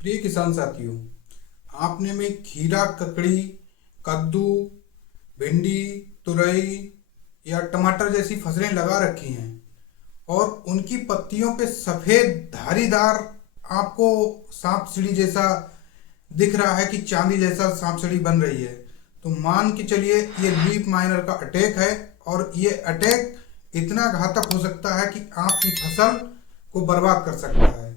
प्रिय किसान साथियों, आपने में खीरा, ककड़ी, कद्दू, भिंडी, तुरई या टमाटर जैसी फसलें लगा रखी हैं और उनकी पत्तियों पे सफेद धारीदार आपको सांप सीढ़ी जैसा दिख रहा है कि चांदी जैसा सांप सीढ़ी बन रही है, तो मान के चलिए ये लीफ माइनर का अटैक है। और ये अटैक इतना घातक हो सकता है कि आपकी फसल को बर्बाद कर सकता है।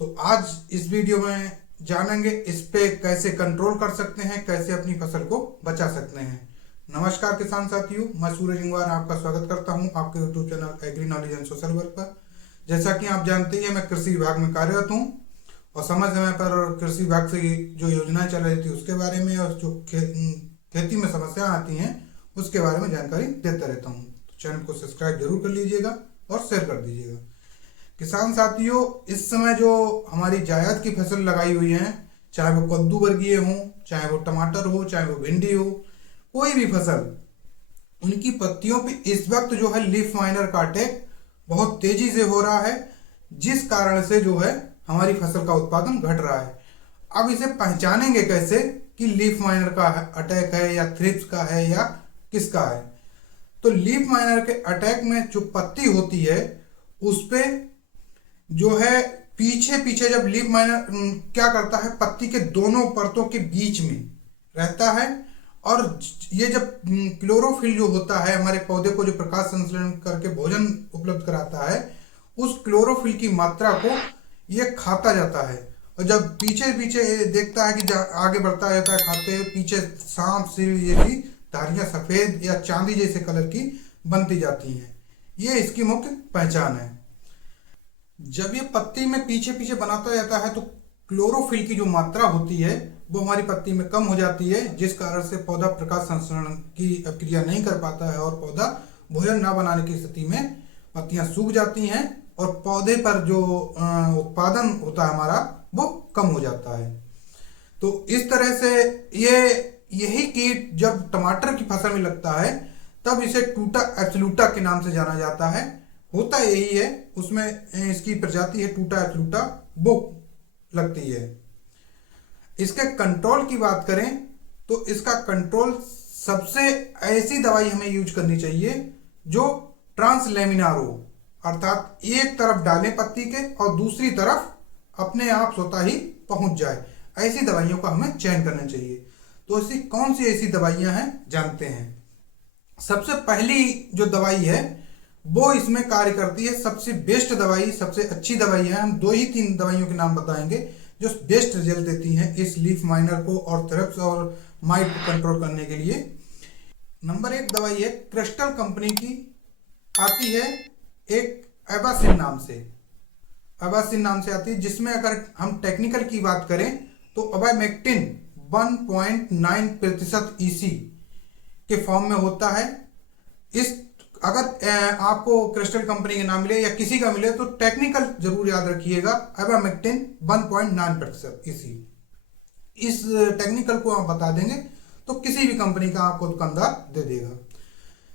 तो आज इस वीडियो में जानेंगे इस पे कैसे कंट्रोल कर सकते हैं, कैसे अपनी फसल को बचा सकते हैं। नमस्कार किसान साथियों, मैं सूरज इंगवार आपका स्वागत करता हूं आपके YouTube channel agri knowledge and social work पर। जैसा कि आप जानते हैं, मैं कृषि विभाग में कार्यरत हूं और समय समय पर कृषि विभाग से जो योजनाएं चल रही थी उसके बारे में और जो खेती में समस्याएं आती हैं उसके बारे में जानकारी देता रहता हूँ। तो चैनल को सब्सक्राइब जरूर कर लीजिएगा और शेयर कर दीजिएगा। किसान साथियों, इस समय जो हमारी जायद की फसल लगाई हुई है, चाहे वो कद्दू वर्गीय हो, चाहे वो टमाटर हो, चाहे वो भिंडी हो, कोई भी फसल, उनकी पत्तियों पे इस वक्त जो है लीफ माइनर का अटैक बहुत तेजी से हो रहा है, जिस कारण से जो है हमारी फसल का उत्पादन घट रहा है। अब इसे पहचानेंगे कैसे कि लीफ माइनर का अटैक है या थ्रिप्स का है या किसका है। तो लीफ माइनर के अटैक में जो पत्ती होती है उस पे जो है पीछे पीछे जब लीफ माइनर क्या करता है, पत्ती के दोनों परतों के बीच में रहता है और ये जब क्लोरोफिल जो होता है हमारे पौधे को जो प्रकाश संश्लेषण करके भोजन उपलब्ध कराता है, उस क्लोरोफिल की मात्रा को ये खाता जाता है। और जब पीछे पीछे देखता है कि आगे बढ़ता जाता है, खाते पीछे सांप सीढ़ी जैसी धारियां सफेद या चांदी जैसे कलर की बनती जाती हैं। ये इसकी मुख्य पहचान है। जब ये पत्ती में पीछे पीछे बनाता जाता है तो क्लोरोफिल की जो मात्रा होती है वो हमारी पत्ती में कम हो जाती है, जिस कारण से पौधा प्रकाश संश्लेषण की क्रिया नहीं कर पाता है और पौधा भोजन न बनाने की स्थिति में पत्तियां सूख जाती हैं और पौधे पर जो उत्पादन होता है हमारा वो कम हो जाता है। तो इस तरह से यही कीट जब टमाटर की फसल में लगता है तब इसे टूटा एब्सोल्यूटा के नाम से जाना जाता है। होता यही है, उसमें इसकी प्रजाति है टूटा एब्सोल्यूटा, वो लगती है। इसके कंट्रोल की बात करें तो इसका कंट्रोल सबसे ऐसी दवाई हमें यूज करनी चाहिए जो ट्रांसलेमिनार हो, अर्थात एक तरफ डालें पत्ती के और दूसरी तरफ अपने आप स्वतः ही पहुंच जाए, ऐसी दवाइयों का हमें चयन करना चाहिए। तो ऐसी कौन सी ऐसी दवाइयां हैं जानते हैं। सबसे पहली जो दवाई है वो इसमें कार्य करती है, सबसे बेस्ट दवाई, सबसे अच्छी दवाई है। हम दो ही तीन दवाइयों के नाम बताएंगे जो बेस्ट रिजल्ट देती हैं इस लीफ माइनर को और थ्रिप्स और माइट को कंट्रोल करने के लिए। नंबर एक दवाई है क्रिस्टल कंपनी की, आती है एक एबासिन नाम से आती है, जिसमें अगर हम टेक्निकल की बात करें तो अबामेक्टिन 1.9% ईसी के फॉर्म में होता है। इस अगर आपको क्रिस्टल कंपनी के नाम मिले या किसी का मिले तो टेक्निकल जरूर याद रखिएगा, एबामेक्टिन 1.9% ईसी। इस टेक्निकल को आप बता देंगे तो किसी भी कंपनी का आपको दुकानदार दे देगा।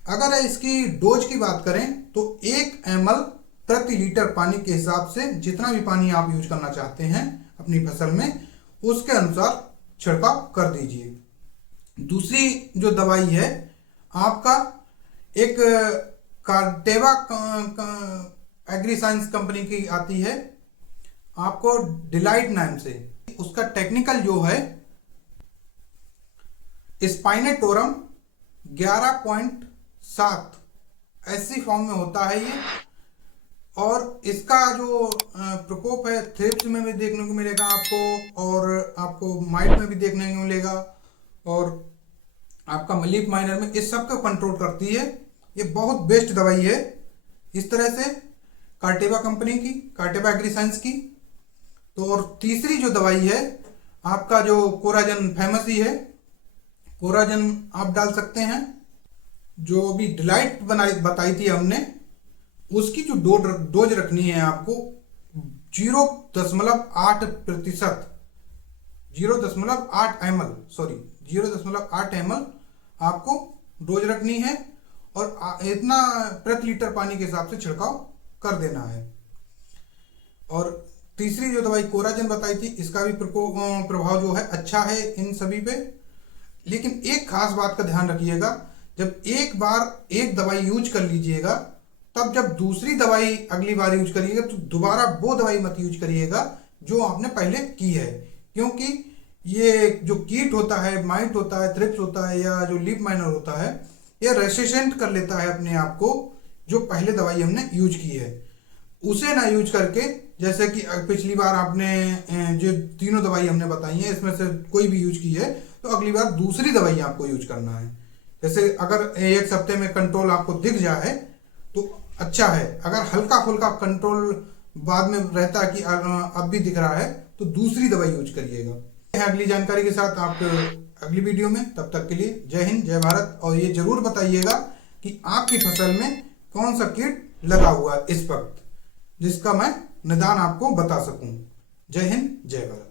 अगर इसकी डोज की बात करें तो 1 ml प्रति लीटर पानी के हिसाब से जितना भी पानी आप यूज करना चाहते हैं अपनी फसल में, उसके अनुसार छिड़काव कर दीजिए। दूसरी जो दवाई है आपका एक कार्टेवा एग्री साइंस कंपनी की आती है, आपको डिलाइट नाम से। उसका टेक्निकल जो है स्पाइनेटोरम 11.7 ऐसी फॉर्म में होता है ये। और इसका जो प्रकोप है थ्रिप्स में भी देखने को मिलेगा आपको, और आपको माइट में भी देखने को मिलेगा, और आपका लीफ माइनर में, इस सब को कंट्रोल करती है। ये बहुत बेस्ट दवाई है इस तरह से कार्टेवा कंपनी की, कार्टेवा एग्री साइंस की। तो और तीसरी जो दवाई है आपका जो कोराजन फेमस ही है, कोराजन आप डाल सकते हैं। जो अभी डिलाइट बताई थी हमने, उसकी जो डोज रखनी है आपको 0.8%, 0.8 ml आपको डोज रखनी है और इतना प्रति लीटर पानी के हिसाब से छिड़काव कर देना है। और तीसरी जो दवाई कोराजन बताई थी, इसका भी प्रभाव जो है अच्छा है इन सभी पे। लेकिन एक खास बात का ध्यान रखिएगा, जब एक बार एक दवाई यूज कर लीजिएगा, तब जब दूसरी दवाई अगली बार यूज करिएगा तो दोबारा वो दवाई मत यूज करिएगा जो आपने पहले की है। क्योंकि ये जो कीट होता है, माइट होता है, थ्रिप्स होता है या जो लीफ माइनर होता है, ये रेसिस्टेंट कर लेता है अपने आप को जो पहले दवाई हमने यूज की है उसे ना यूज करके। जैसे कि पिछली बार आपने जो तीनों दवाई हमने बताई है इसमें से कोई भी यूज की है तो अगली बार दूसरी दवाई आपको यूज करना है। जैसे अगर एक हफ्ते में कंट्रोल आपको दिख जाए तो अच्छा है, अगर हल्का फुल्का कंट्रोल बाद में रहता है कि अब भी दिख रहा है तो दूसरी दवाई यूज करिएगा। अगली जानकारी के साथ आप अगली वीडियो में, तब तक के लिए जय हिंद जय भारत। और ये जरूर बताइएगा कि आपकी फसल में कौन सा कीट लगा हुआ है इस वक्त, जिसका मैं निदान आपको बता सकूं। जय हिंद जय भारत।